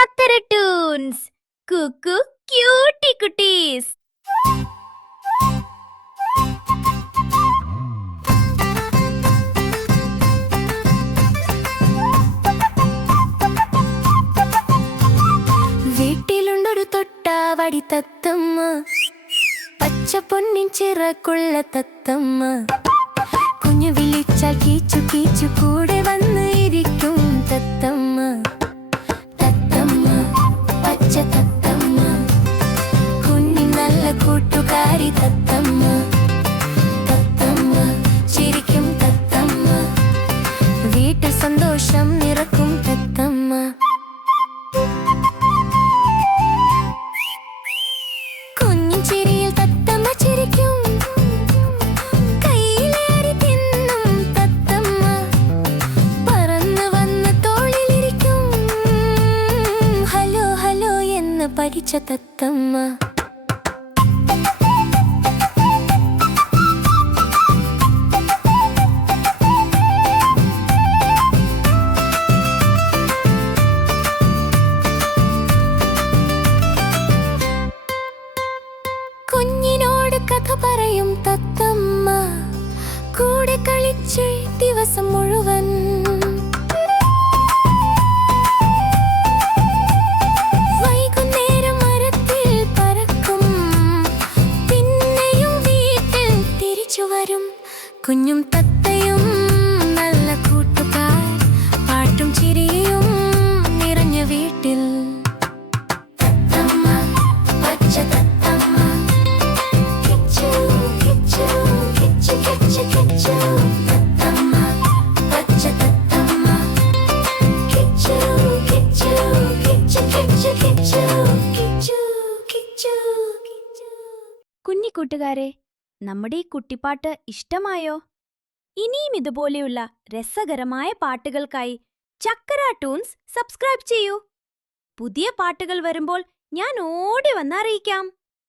ചക്കര ടൂൺസ് കുക്കു ക്യൂട്ടി കുട്ടീസ്. വീട്ടിലുണ്ടൊരു തൊട്ടാവടി തത്തമ്മ, പച്ച പൊന്നിൻ ചിറകുള്ള തത്തമ്മ. കുഞ്ഞു വിളിച്ചാൽ കീച്ചു കീച്ചു കൂടെ വന്ന് ഇരിക്കും തത്തമ്മ. തത്തമ്മ പച്ച തത്തമ്മ, കുഞ്ഞി നല്ല കൂട്ടുകാരി തത്തമ്മ. തത്തമ്മ ചിരിക്കും തത്തമ്മ, വീട്ടിൽ സന്തോഷം നിറക്കും തത്തമ്മ. കുഞ്ഞിൻ ചിരിയിൽ തത്തമ്മ ചിരിക്കും, കയ്യിലേറി തിന്നും തത്തമ്മ. പറന്നു വന്ന് തോളിലിരിക്കും, ഹലോ ഹലോ എന്ന് പഠിച്ച തത്തമ്മ. കുഞ്ഞിനോട് കഥ പറയും തത്തമ്മ, കൂടെ കളിച്ച് ദിവസം മുഴുവൻ. വൈകുന്നേരം മരത്തിൽ പറക്കും, പിന്നെയും വീട്ടിൽ തിരിച്ചു വരും. കുഞ്ഞും തത്തയും നല്ല കൂട്ടുകാർ, പാട്ടും ചിരിയും നിറഞ്ഞ വീട്ടിൽ. തത്തമ്മ പച്ച തത്തമ്മ, കിച്ചു കിച്ചു കിച്ചു കിച്ചു കിച്ചു. തത്തമ്മ പച്ച തത്തമ്മ, കിച്ചു കിച്ചു കിച്ചു കിച്ചു കിച്ചു കിച്ചു കിച്ചു കിച്ചു. കുഞ്ഞി കൂട്ടുകാരെ, നമ്മുടെ ഈ കുട്ടിപ്പാട്ട് ഇഷ്ടമായോ? ഇനിയും ഇതുപോലെയുള്ള രസകരമായ പാട്ടുകൾക്കായി ചക്കര ടൂൺസ് സബ്സ്ക്രൈബ് ചെയ്യൂ. പുതിയ പാട്ടുകൾ വരുമ്പോൾ ഞാൻ ഓടി വന്നറിയിക്കാം.